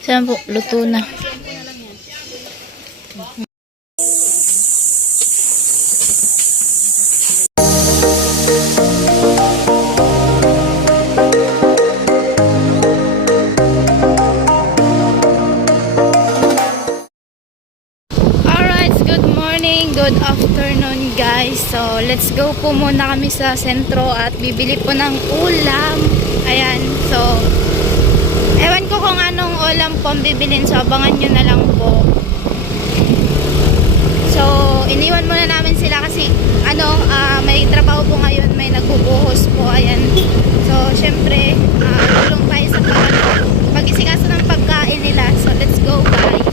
Saan po? Luto na. Alright, good morning, good afternoon guys. So, let's go po muna kami sa sentro at bibili po ng ulam. Ayan, so ewan ko kung anong ulam po ang bibilin, so abangan nyo na lang po. So, iniwan muna namin sila kasi may trabaho po ngayon, may nagbubuhos po. Ayan. So, syempre, tulong tayo sa pag-isikaso ng pagkain nila. So, let's go guys.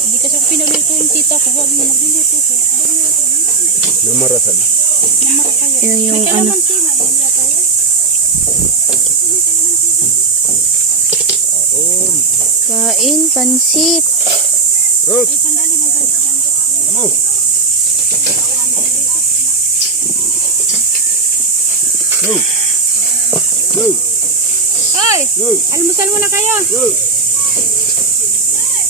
Hindi kasi pinaluto yung tita ko. Huwag mo magluluto ko. Namarasan. Yun yung ano. Kain, pansit. Rot! Ay, sandali mo. Ano? Go! Go! Ay! Go! Almusal muna kayo. Go!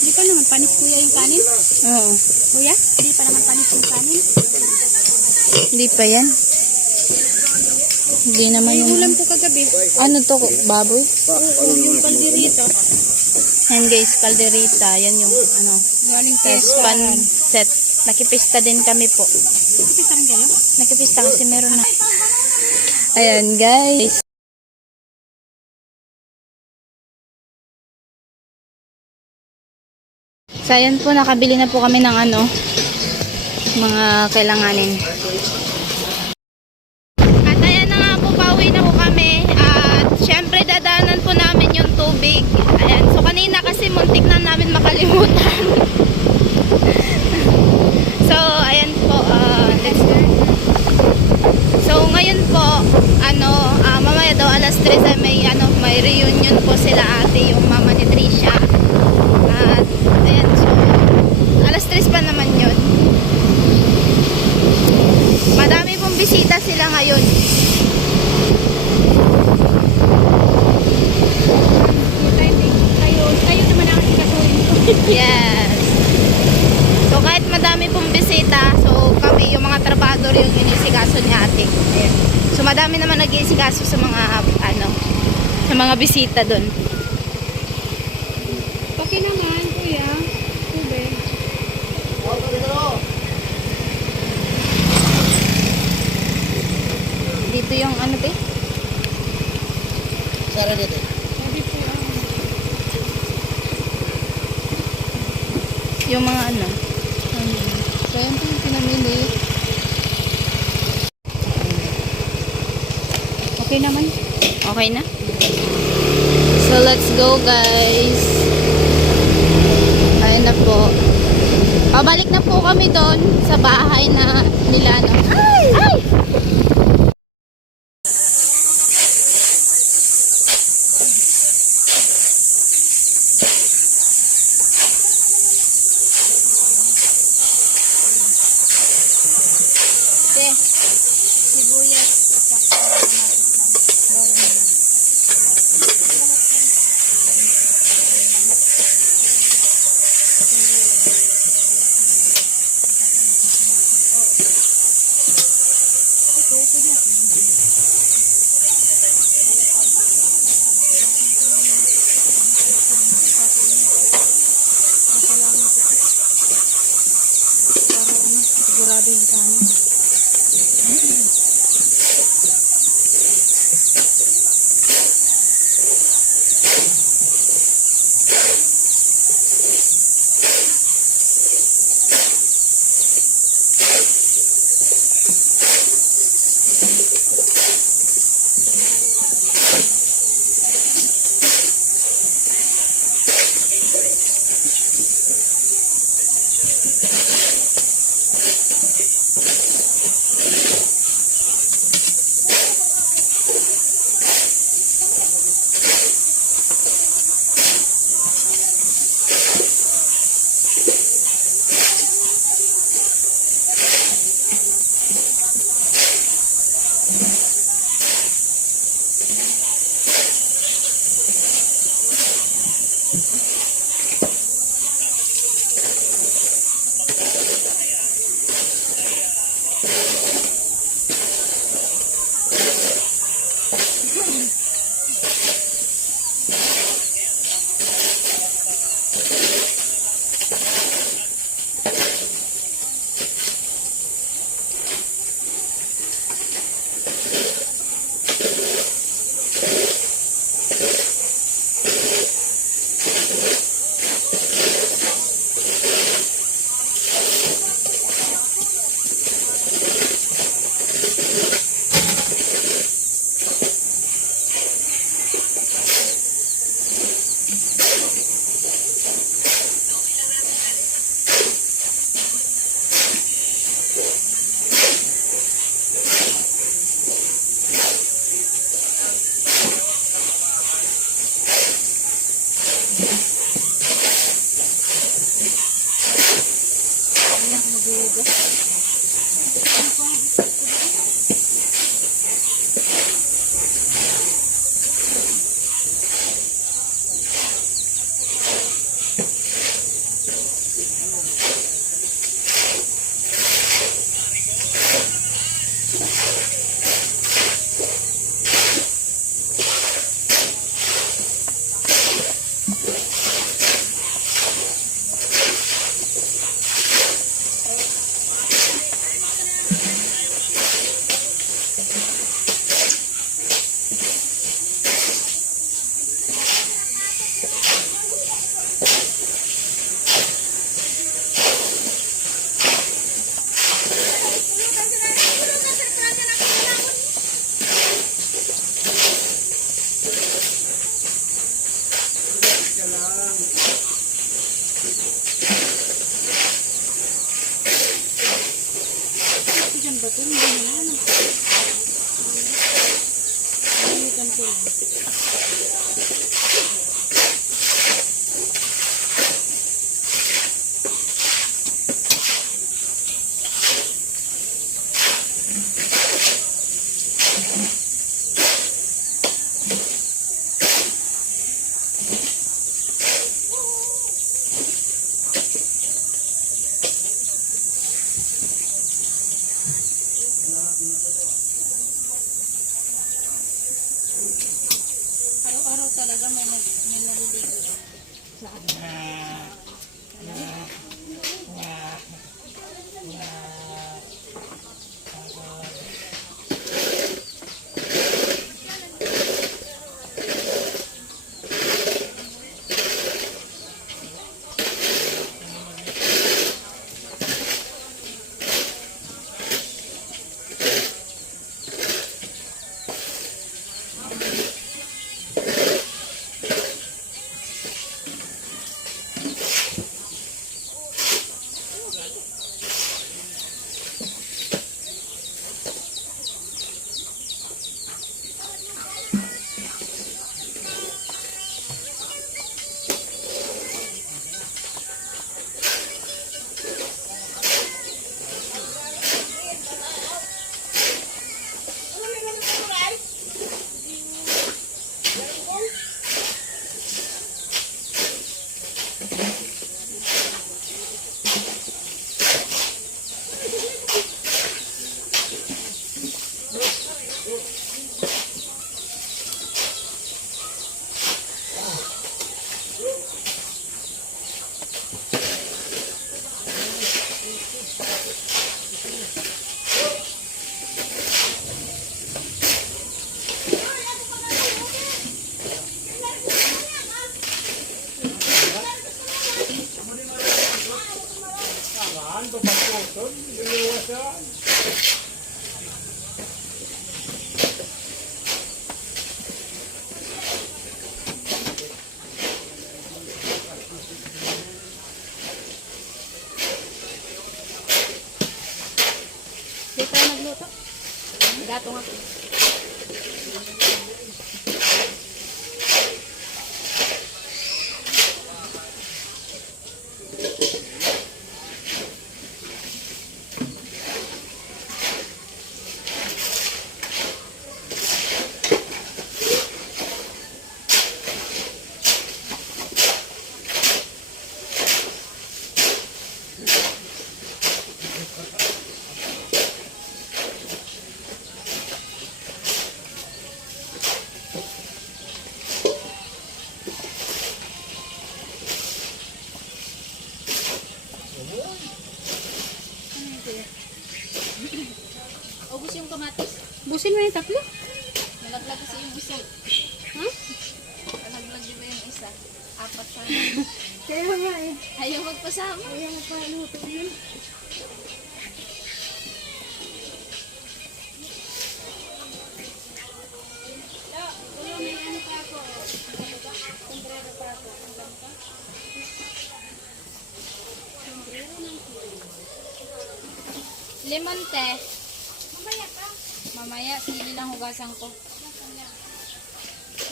Hindi pa naman panis kuya yung kanin. Oo. Kuya, hindi pa naman panis yung kanin. Hindi pa yan. Hindi naman May yung... ulam ko kagabi. Ano to? Baboy? Oo, yung kalderita. Yan guys, kalderita. Yan yung ano. Galing Tapos panset. Nakipista din kami po. Nakipista rin kayo? Nakipista kasi meron na. Ayan guys. So ayan po, nakabili na po kami ng mga kailanganin. At ayan na nga po, pauwi na po kami. At syempre dadaanan po namin yung tubig. Ayan, so kanina kasi muntik na namin makalimutan. So ayan po, let's go. So ngayon po, mamaya daw alas 3 ay may reunion po sila ate, yung mama ni Trisha. At ayan, so alas 3 pa naman yun. Madami pong bisita sila ngayon. Kayo naman ang ikatuloy ko. Yes. So kahit madami pong bisita, so kami yung mga trabador yung inisikaso ni ate. Ayan. So madami naman nag-iisikaso sa mga sa mga bisita doon. Okay naman, kuya. Tubig. Dito yung te? Sara dito. Sabi po Yung mga So yan po yung pinamili. Okay naman. Okay na? So let's go guys. Ayun na po. Pabalik na po kami doon sa bahay na nila. Ay! Ay! Sibuyas. Sigurado yung kanin. Diyan ba ito? Hindi na ano. Gamitan ko lang. Araw-araw talaga may naliligo. Saan? Di tayo nagluto. Gatong ako. Ubusin mo yung tatlo. Nalaglag kasi yung isa. Ha? Nalaglag di ba yung isa? Apat sa Kaya nga eh. Ayaw magpasama. Kaya nga paluto yun. May ano pa ako. Sombrero pa ako. Ang ganito. Sombrero ng sili. Lemon te. Mamaya ka. Mamaya, sili lang hugasan ko.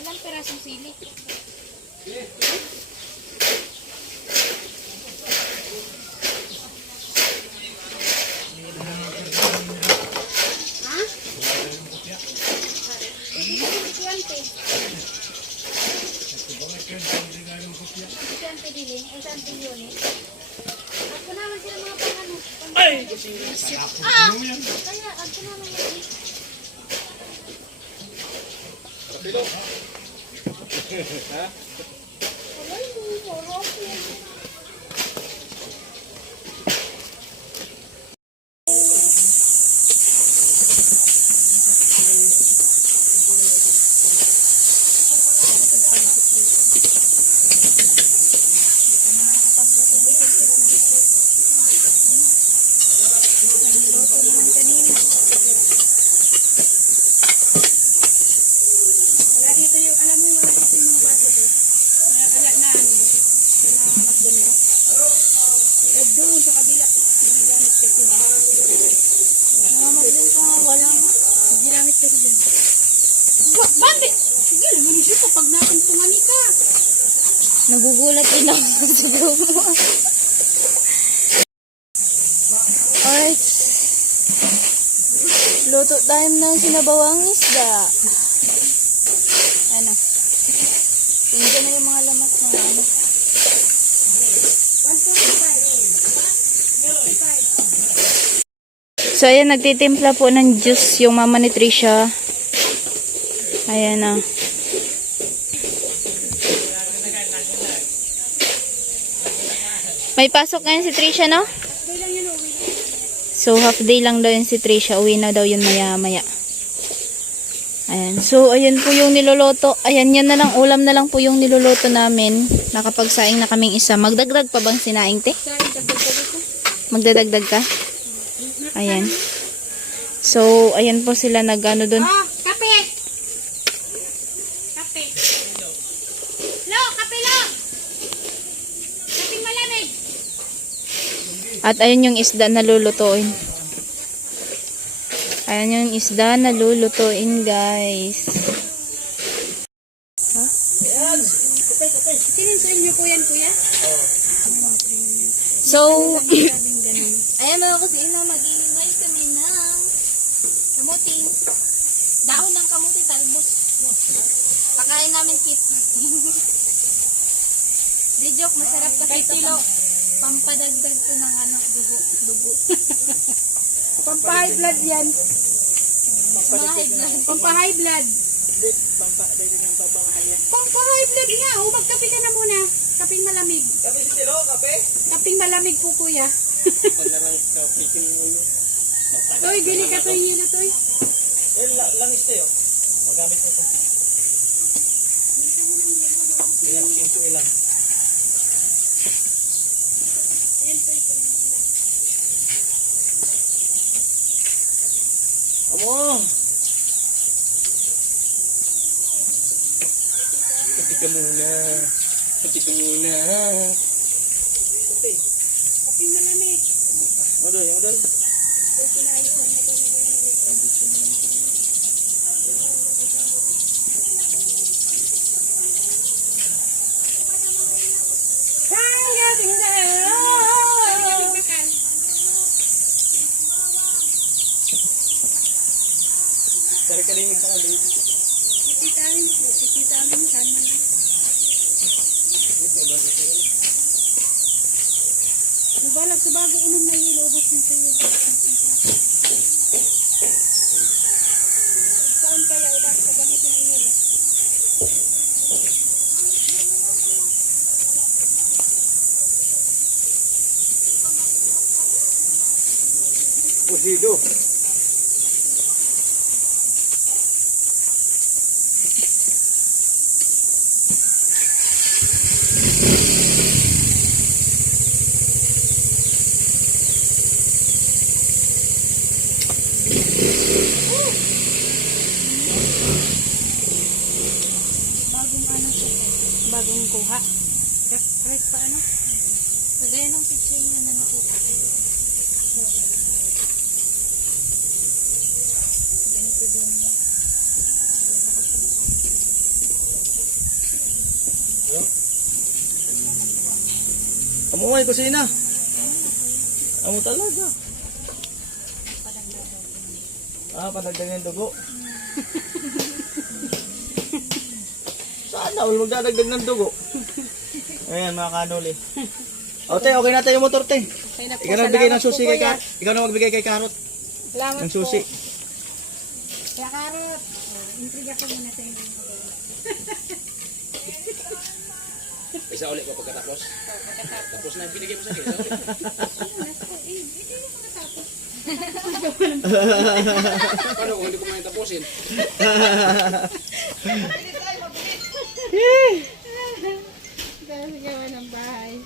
Ilang pirasong sili? Ha? Hindi ko estudyante. Estudyante din. Estudyante unit. Ako naman sila mga pangano. Ay! Ah! Kaya, ako naman yun. Kapilo. Ha? Ay, horok yan. Wala dito yung, alam mo yung wala dito yung mga baso ko. Wala na ano mo? Na nakdon mo? Eh, doon sa kabila. Ginagamit kasi. Namamagdon ka nga, wala nga. Ginagamit kasi dyan. Bakit? Sige, naman siya kapag nakuntungan ka. Nagugulat din ako sa mo. Alright. Luto tayo ng sinabawang isda. Ano? Tingnan mo yung mga lamas ng ano. 145. So, ayan, nagtitimpla po ng juice yung mama ni Trisha. Ayan na. May pasok ngayon si Trisha, no? Doon lang yun, uwi. So, half day lang daw yun si Trisha. Uwi na daw yun maya-maya. Ayan. So, ayan po yung niloloto. Ayan, yan na lang. Ulam na lang po yung niloloto namin. Nakapagsaing na kaming isa. Magdagdag pa bang sinaing, te? Sa akin, dagdag ko. Magdadagdag ka? Ayan. So, ayan po sila nag-ano dun. Ah, kape! Kape. Lo, kape lo! Kaping malamig. At ayun yung isda na lulutuin. Ayan yung isda na lulutuin, guys. Ha? Sinin sa inyo po yan, kuya? So, Sabing ganun. ayan mga kusina, mag-iingay kami ng kamuting. Dahon ng kamuti, talbos. Pakain namin kit. Di joke, masarap kasi kilo. Pampadagdag to ng ano, dugo. Pampa-high blood yan. Mga high blood. Pampa-high blood. Pampa-high blood nga. O, magkape ka na muna. Kaping malamig. Kape si Tilo, kape? Kaping malamig po, kuya. Panlarang kape kinulo. Toy, bili ka to yun na, Toy. Langis tayo. Magamit mo ito. Ilang kinto ilang. Amo! Kape ka muna. Kape ka muna. Kape. Kaping malamig. Odoy, odoy. Kaya tingnan. Dari kalimig ka kali. Tititamin, saan man. Nabalag sa bago unom na ilubos na sa'yo. Saan kaya ulat sa ganito na ilo? Pusido. Bagong ano siya. Bagong kuha. Fresh pa ano? Magaya ng picture niya na nakita ko. Ganito din. Amo ay kusina. Amo talaga. Padagdag ng dugo. Sana wala magdadagdag ng dugo. Ayan mga kanuli. O te, okay na tayo yung motor te. Okay na po. Ikaw na magbigay ng Salamat susi po, kay kuya. Ikaw na magbigay kay Karot Salamat ng susi. po. Kaya Karot. Intriga ko muna sa inyo. Isa ulit ko pagkatapos. Tapos na binigay mo sa akin. Isa ulit. Paano kung hindi ko may tapusin? Dahil gawa ng bahay.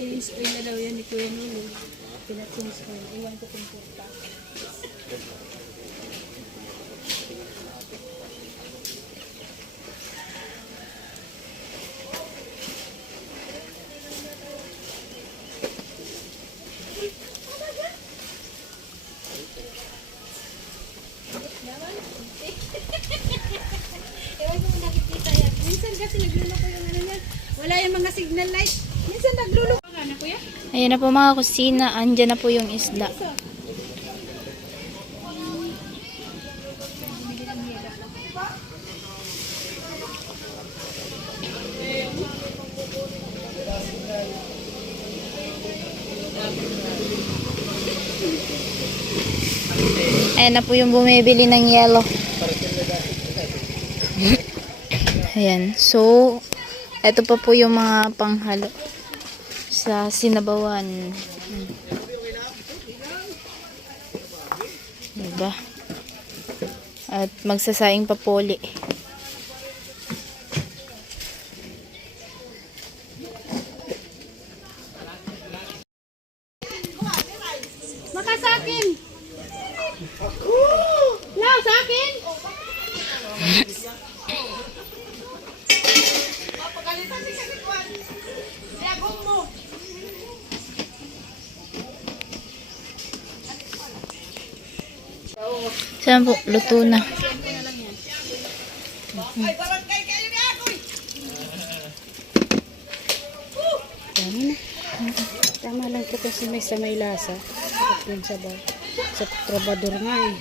Change oil na daw yan ni Kuya Nuno. Pina-change oil. Iwan ko kung puta. Ewan ko kung nakikita yan. Minsan kasi nagluloko yung ano yan. Wala yung mga signal light. Minsan nagluloko. Ano kuya? Ayan na po mga kusina. Andyan na po yung isda. Ayan na po yung bumibili ng yellow. Ayan. So, ito pa po yung mga panghalo sa sinabawan. Diba? At magsasaing papoli. Maka sa akin! Lao, sa akin! Saan po? Luto na. Dami na. Tama lang ito kasi may lasa. Sarap yun sa bar. Sa trabador nga eh.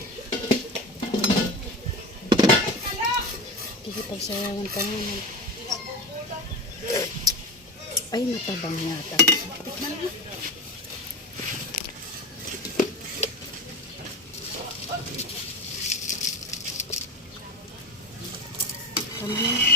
Kasi pagsayawan pa nga. Ay, matabang yata. Tikman mo. Tama na.